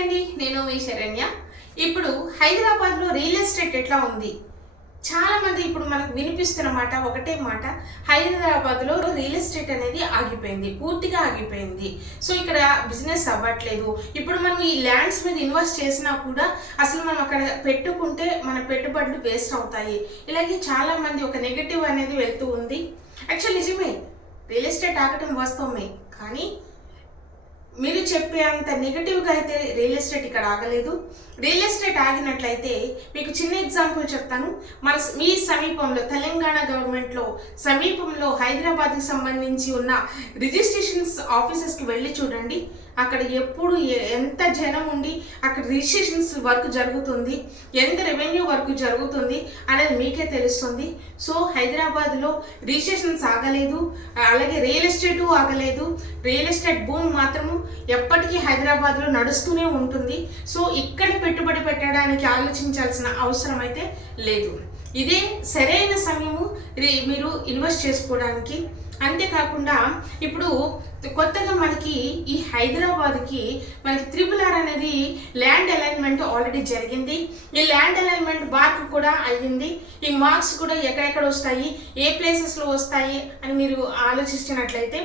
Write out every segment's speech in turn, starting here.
అండి నేను మీ శరణ్య. ఇప్పుడు హైదరాబాద్లో రియల్ ఎస్టేట్ ఎట్లా ఉంది? చాలామంది ఇప్పుడు మనకు వినిపిస్తున్న మాట ఒకటే మాట. హైదరాబాద్లో రియల్ ఎస్టేట్ అనేది ఆగిపోయింది పూర్తిగా ఆగిపోయింది. సో ఇక్కడ బిజినెస్ అవ్వట్లేదు. ఇప్పుడు మనం ఈ ల్యాండ్స్ మీద ఇన్వెస్ట్ చేసినా కూడా అసలు మనం అక్కడ పెట్టుకుంటే మన పెట్టుబడులు వేస్ట్ అవుతాయి. ఇలాగే చాలామంది ఒక నెగటివ్ అనేది వెళ్తూ ఉంది. యాక్చువల్ నిజమే రియల్ ఎస్టేట్ ఆగటం వాస్తవమే. కానీ మీరు చెప్పే అంత నెగటివ్గా అయితే రియల్ ఎస్టేట్ ఇక్కడ ఆగలేదు. రియల్ ఎస్టేట్ ఆగినట్లయితే మీకు చిన్న ఎగ్జాంపుల్ చెప్తాను. మన మీ సమీపంలో తెలంగాణ గవర్నమెంట్లో సమీపంలో హైదరాబాద్కి సంబంధించి ఉన్న రిజిస్ట్రేషన్స్ ఆఫీసెస్కి వెళ్ళి చూడండి. అక్కడ ఎప్పుడు ఎంత జనం ఉండి అక్కడ రిజిస్ట్రేషన్స్ వర్క్ జరుగుతుంది ఎంత రెవెన్యూ వర్క్ జరుగుతుంది అనేది మీకే తెలుస్తుంది. సో హైదరాబాద్లో రిజిస్ట్రేషన్స్ ఆగలేదు అలాగే రియల్ ఎస్టేటు ఆగలేదు. రియల్ ఎస్టేట్ భూమి మాత్రము ఎప్పటికీ హైదరాబాద్లో నడుస్తూనే ఉంటుంది. సో ఇక్కడ పెట్టుబడి పెట్టడానికి ఆలోచించాల్సిన అవసరం అయితే లేదు. ఇదే సరైన సమయము రి- మీరు ఇన్వెస్ట్ చేసుకోవడానికి. అంతేకాకుండా ఇప్పుడు కొత్తగా మనకి ఈ హైదరాబాద్కి మనకి త్రిపుల్ ఆర్ అనేది ల్యాండ్ అలైన్మెంట్ ఆల్రెడీ జరిగింది. ఈ ల్యాండ్ అలైన్మెంట్ మార్క్ కూడా అయ్యింది. ఈ మార్క్స్ కూడా ఎక్కడెక్కడ వస్తాయి? ఏ ప్లేసెస్లో వస్తాయి అని మీరు ఆలోచించినట్లయితే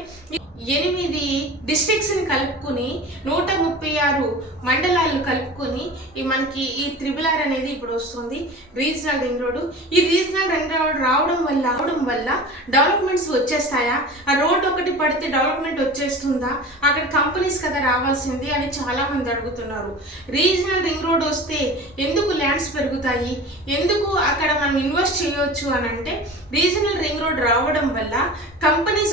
ఎనిమిది డిస్ట్రిక్ట్స్ని కలుపుకుని నూట ముప్పై ఆరు మండలాలు కలుపుకొని ఈ మనకి ఈ త్రిబుల్ ఆర్ అనేది ఇప్పుడు వస్తుంది. రీజనల్ రింగ్ రోడ్ ఈ రీజనల్ రింగ్ రోడ్ రావడం వల్ల రావడం వల్ల డెవలప్మెంట్స్ వచ్చేస్తాయా? ఆ రోడ్ ఒకటి పడితే డెవలప్మెంట్ వచ్చేస్తుందా? అక్కడ కంపెనీస్ కదా రావాల్సింది అని చాలా మంది అడుగుతున్నారు. రీజనల్ రింగ్ రోడ్ వస్తే ఎందుకు ల్యాండ్స్ పెరుగుతాయి? ఎందుకు అక్కడ మనం ఇన్వెస్ట్ చేయొచ్చు అని అంటే రీజనల్ రింగ్ రోడ్ రావడం వల్ల కంపెనీస్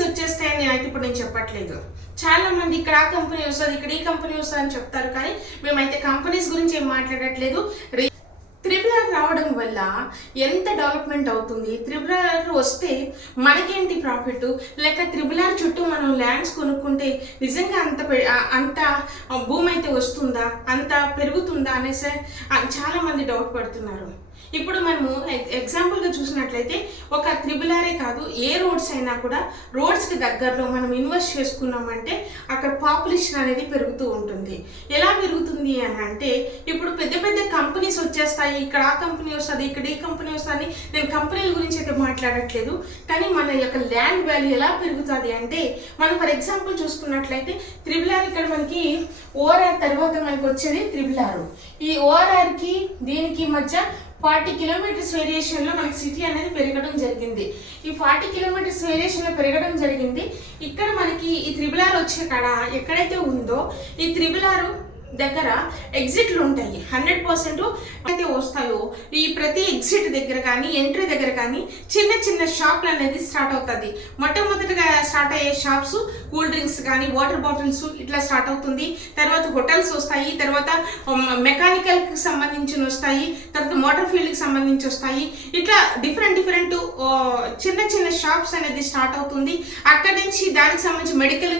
అయితే ఇప్పుడు నేను చెప్పట్లేదు. చాలా మంది ఇక్కడ ఆ కంపెనీ వస్తుంది ఇక్కడ ఈ కంపెనీ వస్తుంది అని చెప్తారు కానీ మేమైతే కంపెనీస్ గురించి ఏం మాట్లాడట్లేదు. త్రిపుల ఆర్ రావడం వల్ల ఎంత డెవలప్మెంట్ అవుతుంది? త్రిపుల వస్తే మనకేంటి ప్రాఫిట్? లేక త్రిపుల్ ఆర్ చుట్టూ మనం ల్యాండ్స్ కొనుక్కుంటే నిజంగా అంత పె- అంత భూమి అయితే వస్తుందా? అంత పెరుగుతుందా అనేసి చాలామంది చాలా మంది డౌట్ పడుతున్నారు. ఇప్పుడు మనము ఎగ్జాంపుల్గా చూసినట్లయితే ఒక త్రిబుల్ ఆరే కాదు ఏ రోడ్స్ అయినా కూడా రోడ్స్కి దగ్గరలో మనం ఇన్వెస్ట్ చేసుకున్నామంటే అక్కడ పాపులేషన్ అనేది పెరుగుతూ ఉంటుంది. ఎలా పెరుగుతుంది అని అంటే ఇప్పుడు పెద్ద పెద్ద కంపెనీస్ వచ్చేస్తాయి ఇక్కడ ఆ కంపెనీ వస్తుంది ఇక్కడ ఈ కంపెనీ వస్తుంది నేను కంపెనీల గురించి అయితే మాట్లాడట్లేదు కానీ మన యొక్క ల్యాండ్ వాల్యూ ఎలా పెరుగుతుంది అంటే మనం ఫర్ ఎగ్జాంపుల్ చూసుకున్నట్లయితే త్రిబుల్ ఆర్ ఇక్కడ మనకి ఓఆర్ఆర్ తర్వాత మనకి వచ్చేది త్రిబుల్ ఆర్ ఈ ఓఆర్ఆర్కి దీనికి మధ్య ఫార్టీ కిలోమీటర్స్ వేరియేషన్లో మనకి సిటీ అనేది పెరగడం జరిగింది. ఈ ఫార్టీ కిలోమీటర్స్ వేరియేషన్లో పెరగడం జరిగింది. ఇక్కడ మనకి ఈ త్రిబుల్ ఆర్ వచ్చే కాడ ఎక్కడైతే ఉందో ఈ త్రిబుల్ ఆర్ దగ్గర ఎగ్జిట్లు ఉంటాయి. హండ్రెడ్ పర్సెంట్ అయితే వస్తాయో? ఈ ప్రతి ఎగ్జిట్ దగ్గర కానీ ఎంట్రీ దగ్గర కానీ చిన్న చిన్న షాప్లు అనేది స్టార్ట్ అవుతుంది. మొట్టమొదటిగా స్టార్ట్ అయ్యే షాప్స్ కూల్ డ్రింక్స్ కానీ వాటర్ బాటిల్స్ ఇట్లా స్టార్ట్ అవుతుంది. తర్వాత హోటల్స్ వస్తాయి. తర్వాత um, మెకానికల్కి సంబంధించిన వస్తాయి. తర్వాత మోటార్ ఫీల్డ్కి సంబంధించి వస్తాయి. ఇట్లా డిఫరెంట్ డిఫరెంట్ uh, చిన్న చిన్న షాప్స్ అనేది స్టార్ట్ అవుతుంది. అక్కడి నుంచి దానికి సంబంధించి మెడికల్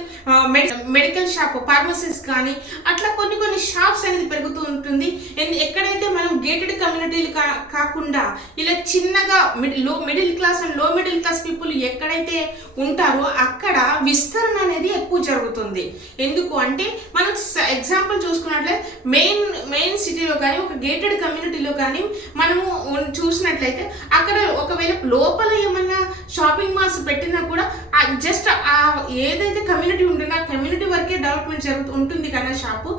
మెడికల్ షాప్ ఫార్మసీస్ కానీ అట్లా కొన్ని కొన్ని షాప్స్ అనేది పెరుగుతూ ఉంటుంది. ఎందు- ఎక్కడైతే మనం గేటెడ్ కమ్యూనిటీలు కా కాకుండా ఇలా చిన్నగా మిడిల్లో మిడిల్ క్లాస్ అండ్లో మిడిల్ క్లాస్ పీపుల్ ఎక్కడైతే ఉంటారో అక్కడ విస్తరణ అనేది ఎక్కువ జరుగుతుంది. ఎందుకు అంటే మనం ఎగ్జాంపుల్ చూసుకున్నట్లయితే మెయిన్ మెయిన్ సిటీలో కానీ ఒక గేటెడ్ కమ్యూనిటీలో కానీ మనము చూసినట్లయితే అక్కడ ఒకవేళ లోపల ఏమన్నా షాపింగ్ మాల్స్ పెట్టినా కూడా జస్ట్ ఆ ఏదైతే కమ్యూనిటీ ఉంటుందో ఆ కమ్యూనిటీ వరకే డెవలప్మెంట్ జరుగుతూ ఉంటుంది. షాపు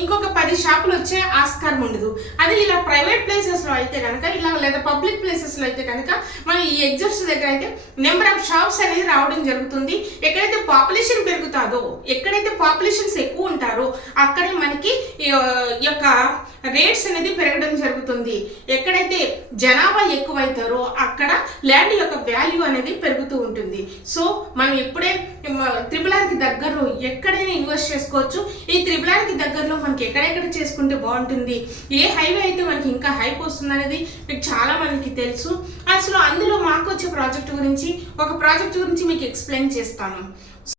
ఇంకొక పది షాపులు వచ్చే ఆస్కారం ఉండదు. అదే ఇలా ప్రైవేట్ ప్లేసెస్లో అయితే కనుక ఇలా లేదా పబ్లిక్ ప్లేసెస్లో అయితే కనుక మనం ఈ ఎగ్జిట్స్ దగ్గర అయితే నెంబర్ ఆఫ్ షాప్స్ అనేది రావడం జరుగుతుంది. ఎక్కడైతే పాపులేషన్ పెరుగుతుందో ఎక్కడైతే పాపులేషన్స్ ఎక్కువ ఉంటారో అక్కడే మనకి యొక్క రేట్స్ అనేది పెరగడం జరుగుతుంది. ఎక్కడైతే జనాభా ఎక్కువైతారో అక్కడ ల్యాండ్ యొక్క వాల్యూ అనేది పెరుగుతూ ఉంటుంది. సో మనం ఎప్పుడే త్రిపుల్ ఆర్కి దగ్గరలో ఎక్కడైనా ఇన్వెస్ట్ చేసుకోవచ్చు. ఈ త్రిపుల్ ఆర్కి దగ్గరలో మనకి ఎక్కడెక్కడ చేసుకుంటే బాగుంటుంది? ఏ హైవే అయితే మనకి ఇంకా హైప్ వస్తుంది అనేది మీకు చాలా మందికి తెలుసు. అసలు అందులో మాకు వచ్చే ప్రాజెక్ట్ గురించి ఒక ప్రాజెక్ట్ గురించి మీకు ఎక్స్ప్లెయిన్ చేస్తాను.